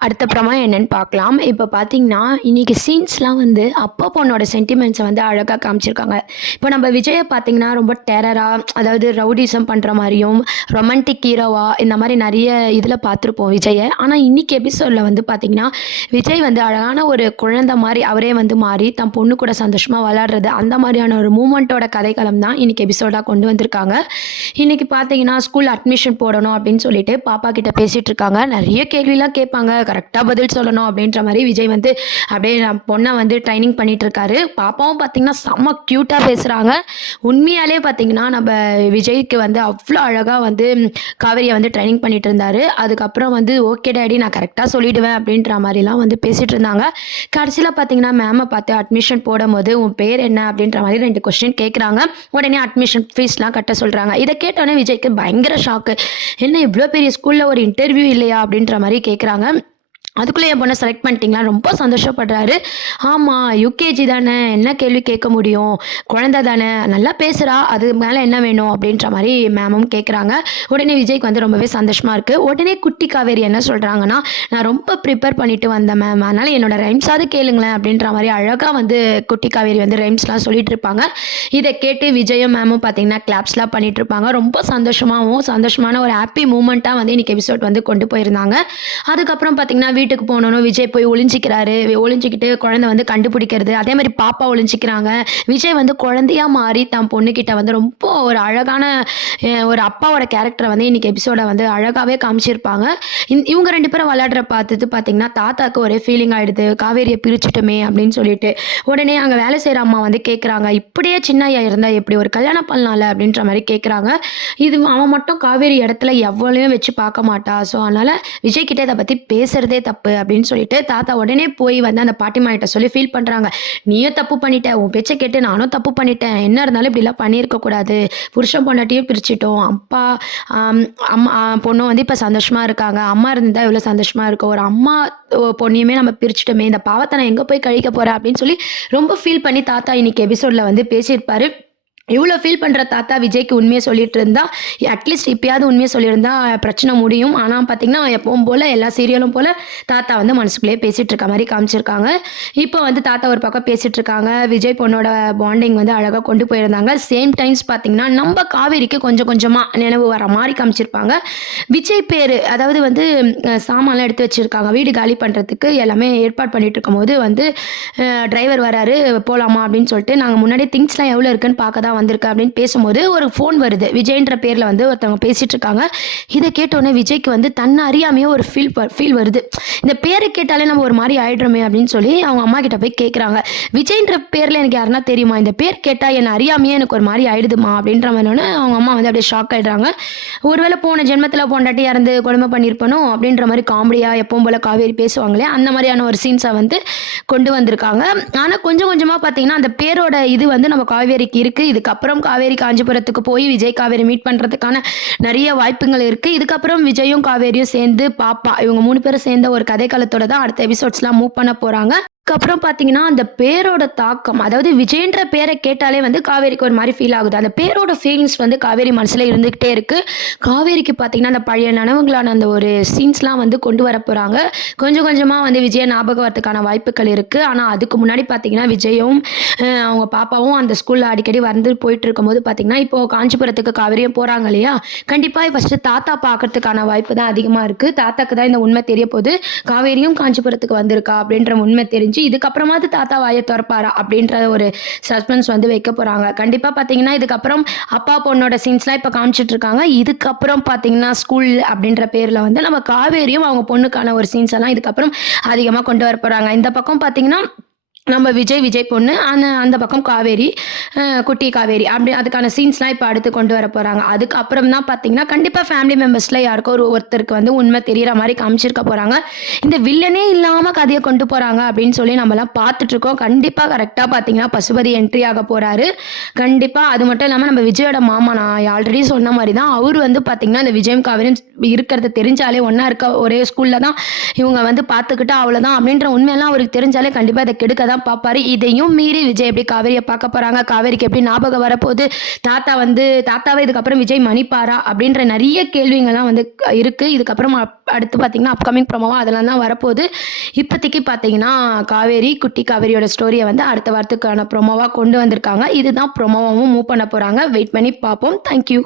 அடுத்தப்புறமா என்னன்னு பார்க்கலாம். இப்ப பார்த்தீங்கன்னா, இன்னைக்கு சீன்ஸ்லாம் வந்து அப்பா, பொண்ணோட சென்டிமெண்ட்ஸ வந்து அழகா காமிச்சிருக்காங்க. இப்ப நம்ம விஜய பார்த்தீங்கன்னா, ரொம்ப டெரரா அதாவது ரவுடிசம் பண்ற மாரியும், ரொமான்டிக் ஹீரோவா இந்த மாரி நெறைய இதுல பார்த்துருப்போம் விஜய. ஆனா, இன்னைக்கு எபிசோட்ல வந்து பார்த்தீங்கன்னா, விஜய் வந்து அழகான ஒரு குழந்தை மாரி அவரே வந்து மாறி, தன் பொண்ணு கூட சந்தோஷமா விளையாடுறது, அந்த மாரியான ஒரு மூமெண்ட்டோட கதைக்களம் தான் இன்னைக்கு எபிசோடா கொண்டு வந்திருக்காங்க. இன்னைக்கு பார்த்தீங்கன்னா, ஸ்கூல் அட்மிஷன் போடணும் அப்படின்னு சொல்லிட்டு பாப்பா கிட்ட பேசிட்டு இருக்காங்க. நெறைய கேள்விலாம் கேட்பாங்க. கரெக்ட்டா பதில் சொல்லணும் அப்படின்ற மாரி விஜய் வந்து அப்படியே பொண்ண வந்து ட்ரெய்னிங் பண்ணிட்டு இருக்காரு. பாப்பாவும் பார்த்தீங்கன்னா, செம்ம கியூட்டா பேசுறாங்க. உண்மையாலே பார்த்தீங்கன்னா, நம்ப விஜய்க்கு வந்து அவ்ளோ அழகா வந்து காவேரிய வந்து ட்ரெய்னிங் பண்ணிட்டு இருந்தாரு. அதுக்கப்புறம் வந்து ஓகே டாடி நான் கரெக்ட்டா சொல்லிடுவேன் அப்படின்ற மாரிலாம் வந்து பேசிட்டு இருந்தாங்க. கடைசில பார்த்தீங்கன்னா, மேம பார்த்து அட்மிஷன் போடும்போது, "உன் பேர் என்ன?" அப்படின்ற மாரி 2 கொஸ்டின் கேட்குறாங்க. உடனே அட்மிஷன் ஃபீஸ்லாம் கட்ட சொல்றாங்க. இத கேட்டோனே விஜய்க்கு பயங்கர ஷாக்கு. "என்ன இவ்ளோ பெரிய ஸ்கூல்ல ஒரு இன்டர்வியூ இல்லையா?" அப்படின்ற மாரி கேட்குறாங்க. அதுக்குள்ள என் பொண்ண செலக்ட் பண்ணிட்டீங்களா? ரொம்ப சந்தோஷப்படுறாரு. ஆமா, யுகேஜி தானே, என்ன கேள்வி கேட்க முடியும்? குழந்தை தானே, நல்லா பேசுறா, அது மேல என்ன வேணும்? அப்படின்ற மாரி மேமும் கேட்குறாங்க. உடனே விஜய்க்கு வந்து ரொம்பவே சந்தோஷமா இருக்கு. உடனே குட்டி காவேரி என்ன சொல்றாங்கன்னா, "நான் ரொம்ப ப்ரிப்பேர் பண்ணிட்டு வந்தேன் மேம். அதனால என்னோட ரைம்ஸாவது கேளுங்களேன்." அப்படின்ற மாரி அழகா வந்து குட்டி காவேரி வந்து ரைம்ஸ்லாம் சொல்லிட்டு இருப்பாங்க. இத கேட்டு விஜயும் மேமும் பார்த்தீங்கன்னா, கிளாப்ஸ்லாம் பண்ணிட்டு இருப்பாங்க. ரொம்ப சந்தோஷமான ஒரு ஹாப்பி மூமெண்ட்டா வந்து இன்னைக்கு எபிசோட் வந்து கொண்டு போயிருந்தாங்க. அதுக்கப்புறம் பார்த்தீங்கன்னா, வீட்டுக்கு போனோன விஜய் போய் ஒளிஞ்சிக்கிறாரு. ஒளிஞ்சுக்கிட்டு குழந்தை வந்து கண்டுபிடிக்கிறது. அதே மாரி பாப்பா ஒளிஞ்சிக்கிறாங்க. விஜய் வந்து குழந்தையா மாறி தன் பொண்ணுகிட்ட வந்து ரொம்ப ஒரு அழகான ஒரு அப்பாவோட கேரக்டர வந்து இன்னைக்கு எபிசோட வந்து அழகாவே காமிச்சிருப்பாங்க. இவங்க 2 பேரும் விளையாடுற பார்த்துட்டு பார்த்தீங்கன்னா, தாத்தாக்கு ஒரே ஃபீலிங் ஆயிடுது. காவேரிய பிரிச்சுட்டோமே அப்படின்னு சொல்லிட்டு. உடனே அங்க வேலை செய்ற அம்மா வந்து கேட்குறாங்க, "இப்படியே சின்ன ஐயா இருந்தா எப்படி? ஒரு கல்யாணம் பண்ணலாம்ல?" அப்படின்ற மாரி கேட்குறாங்க. இது அவன் மட்டும் காவேரி இடத்துல எவ்வளையும் வச்சு பார்க்க மாட்டா. ஸோ, அதனால விஜய் கிட்ட இத பத்தி பேசுறதே தப்பு அப்படின்னு சொல்லிட்டு, தாத்தா உடனே போய் வந்து அந்த பாட்டிம்மா கிட்ட சொல்லி ஃபீல் பண்றாங்க. "நீயும் தப்பு பண்ணிட்ட. உன் பேச்ச கேட்டு நானும் தப்பு பண்ணிட்டேன். என்ன இருந்தாலும் இப்படிலாம் பண்ணியிருக்க கூடாது. புருஷன் பொண்டாட்டியும் பிரிச்சுட்டோம். அப்பா அம் அம்மா பொண்ணும் வந்து இப்ப சந்தோஷமா இருக்காங்க. அம்மா இருந்திருந்தா எவ்வளோ சந்தோஷமா இருக்கும். ஒரு அம்மா பொண்ணையுமே நம்ம பிரிச்சுட்டோமே. இந்த பாவத்த நான் எங்க போய் கழிக்க போறேன்?" அப்படின்னு சொல்லி ரொம்ப ஃபீல் பண்ணி தாத்தா இன்னைக்கு எபிசோட்ல வந்து பேசியிருப்பாரு. இவ்ளோ ஃபீல் பண்ற தாத்தா விஜய்க்கு உண்மைய சொல்லிட்டு இருந்தா, அட்லீஸ்ட் இப்பயாவது உண்மைய சொல்லியிருந்தா பிரச்சனை முடியும். ஆனா பார்த்தீங்கன்னா, எப்பவும் போல எல்லா சீரியலும் போல தாத்தா வந்து மனசுக்குள்ளேயே பேசிட்டு இருக்க மாரி காமிச்சிருக்காங்க. இப்போ வந்து தாத்தா ஒரு பக்கம் பேசிட்டு இருக்காங்க. விஜய் பொண்ணோட பாண்டிங் வந்து அழகா கொண்டு போயிருந்தாங்க. சேம் டைம்ஸ் பார்த்தீங்கன்னா, நம்ப காவேரிக்கு கொஞ்சம் கொஞ்சமா நினைவு வர மாரி காமிச்சிருப்பாங்க. விஜய் பேரு அதாவது வந்து சாமான்லாம் எடுத்து வச்சிருக்காங்க. வீடு காலி பண்றதுக்கு எல்லாமே ஏற்பாடு பண்ணிட்டு இருக்கும்போது வந்து டிரைவர் வராரு, "போலாமா?" அப்படின்னு சொல்லிட்டு, "நாங்க முன்னாடியே திங்ஸ்லாம் எவ்வளோ இருக்குன்னு பார்க்க தான் வந்திருக்கேன்." அப்படின்னு பேசும்போது ஒரு ஃபோன் வருது. விஜய்ன்ற பேர்ல வந்து ஒருத்தவங்க பேசிட்டு இருக்காங்க. இத கேட்டோனே விஜய்க்கு வந்து தன்ன அறியாமயே ஒரு ஃபீல் வருது. இந்த பேர கேட்டாலே நம்ம ஒரு மாரி ஆயிடுறோமே அப்படின்னு சொல்லி அவங்க அம்மா கிட்ட போய் கேட்குறாங்க. "விஜய்ன்ற பேர்ல எனக்கு யாருன்னா தெரியுமா? இந்த பேர் கேட்டா என்ன அறியாமயே எனக்கு ஒரு மாரி ஆயிடுதும்மா." அப்படின்ற மாரினோனே அவங்க அம்மா வந்து அப்படியே ஷாக் ஆயிடுறாங்க. ஒருவேளை போன ஜென்மத்தில பொண்டாட்டி இறந்து கொடுமை பண்ணியிருப்பனோ அப்படின்ற மாரி காமெடியா எப்பவும் போல காவேரி பேசுவாங்களே, அந்த மாரியான ஒரு சீன்ஸ வந்து கொண்டு வந்திருக்காங்க. ஆனா கொஞ்சம் கொஞ்சமா பார்த்தீங்கன்னா, அந்த பேரோட இது வந்து நம்ம காவேரிக்கு இருக்கு. இதுக்கப்புறம் காவேரி காஞ்சிபுரத்துக்கு போய் விஜய், காவேரி மீட் பண்றதுக்கான நெறைய வாய்ப்புகள் இருக்கு. இதுக்கப்புறம் விஜயும், காவேரியும் சேர்ந்து பாப்பா இவங்க 3 பேரும் சேர்ந்த ஒரு கதைக்களத்தோட தான் அடுத்த எபிசோட்ஸ்லாம் மூவ் பண்ண போறாங்க. அதுக்கப்புறம் பார்த்தீங்கன்னா, அந்த பேரோட தாக்கம் அதாவது விஜய்ன்ற பேர கேட்டாலே வந்து காவேரிக்கு ஒரு மாரி ஃபீல் ஆகுது. அந்த பேரோட ஃபீலிங்ஸ் வந்து காவேரி மனசுல இருந்துகிட்டே இருக்கு. காவேரிக்கு பார்த்தீங்கன்னா, அந்த பழைய நனவுகளான அந்த ஒரு சீன்ஸ்லாம் வந்து கொண்டு வர போறாங்க. கொஞ்சம் கொஞ்சமா வந்து விஜய ஞாபகம் வரதுக்கான வாய்ப்புகள் இருக்கு. ஆனா அதுக்கு முன்னாடி பார்த்தீங்கன்னா, விஜயும் அவங்க பாப்பாவும் அந்த ஸ்கூல்ல அடிக்கடி வந்து போயிட்டு இருக்கும்போது பார்த்தீங்கன்னா, இப்போ காஞ்சிபுரத்துக்கு காவேரியும் போறாங்க இல்லையா? கண்டிப்பா ஃபர்ஸ்ட்டு தாத்தா பார்க்கறதுக்கான வாய்ப்பு தான் அதிகமா இருக்கு. தாத்தாக்கு தான் இந்த உண்மை தெரிய போது. காவேரியும் காஞ்சிபுரத்துக்கு வந்திருக்கா அப்படின்ற உண்மை தெரிஞ்சு, இதுக்கப்புறமாவது தாத்தா வாய தொறப்பாரா? அப்படின்ற ஒரு சஸ்பென்ஸ் வந்து வைக்க போறாங்க. கண்டிப்பா பார்த்தீங்கன்னா, இதுக்கப்புறம் அப்பா, பொண்ணோட சீன்ஸ்லாம் இப்ப காமிச்சிட்டு இருக்காங்க. இதுக்கப்புறம் பார்த்தீங்கன்னா, ஸ்கூல் அப்படின்ற பேர்ல வந்து நம்ம காவேரியும் அவங்க பொண்ணுக்கான ஒரு சீன்ஸ் எல்லாம் இதுக்கப்புறம் அதிகமா கொண்டு வரப்போறாங்க. இந்த பக்கம் பார்த்தீங்கன்னா, நம்ம விஜய் பொண்ணு. அந்த பக்கம் காவேரி, குட்டி காவேரி. அப்படி அதுக்கான சீன்ஸ்லாம் இப்ப அடுத்து கொண்டு வர போறாங்க. அதுக்கப்புறம் தான் பார்த்தீங்கன்னா, கண்டிப்பா ஃபேமிலி மெம்பர்ஸ்ல யாருக்கோ ஒருத்தருக்கு வந்து உண்மை தெரியற மாரி காமிச்சிருக்க போறாங்க. இந்த வில்லனே இல்லாம கதைய கொண்டு போறாங்க அப்படின்னு சொல்லி நம்மலாம் பார்த்துட்டு இருக்கோம். கண்டிப்பா கரெக்ட்டா பார்த்தீங்கன்னா, பசுபதி என்ட்ரி ஆக போறாரு. கண்டிப்பா அது மட்டும் இல்லாம நம்ம விஜயோட மாமா நான் ஆல்ரெடி சொன்ன மாரி தான் அவரு வந்து பார்த்தீங்கன்னா, இந்த விஜயும், காவேரியும் இருக்கிறது தெரிஞ்சாலே ஒண்ணா இருக்க ஒரே ஸ்கூல்ல தான் இவங்க வந்து பார்த்துக்கிட்டா அவ்வளோதான் அப்படின்ற உண்மையெல்லாம் அவருக்கு தெரிஞ்சாலே கண்டிப்பா இத கெடுக்க தான் பார்ப்பாரு. இதையும் மீறி விஜய் எப்படி காவேரிய பார்க்க போறாங்க? காவேரிக்கு எப்படி ஞாபகம் வரப்போது? தாத்தாவ இதுக்கப்புறம் விஜய் மன்னிப்பாரா? அப்படின்ற நெறைய கேள்விங்கள்லாம் வந்து இருக்கு. இதுக்கப்புறம் அடுத்து பார்த்தீங்கன்னா, அப்கமிங் ப்ரோமோவா அதெல்லாம் தான் வரப்போது. இப்போதைக்கு பார்த்தீங்கன்னா, குட்டி காவேரியோட ஸ்டோரிய வந்து அடுத்த வாரத்துக்கான ப்ரோமோவா கொண்டு வந்திருக்காங்க. இதுதான் ப்ரோமோவாவும் மூவ் பண்ண போறாங்க. வெயிட் பண்ணி பார்ப்போம். Thank you.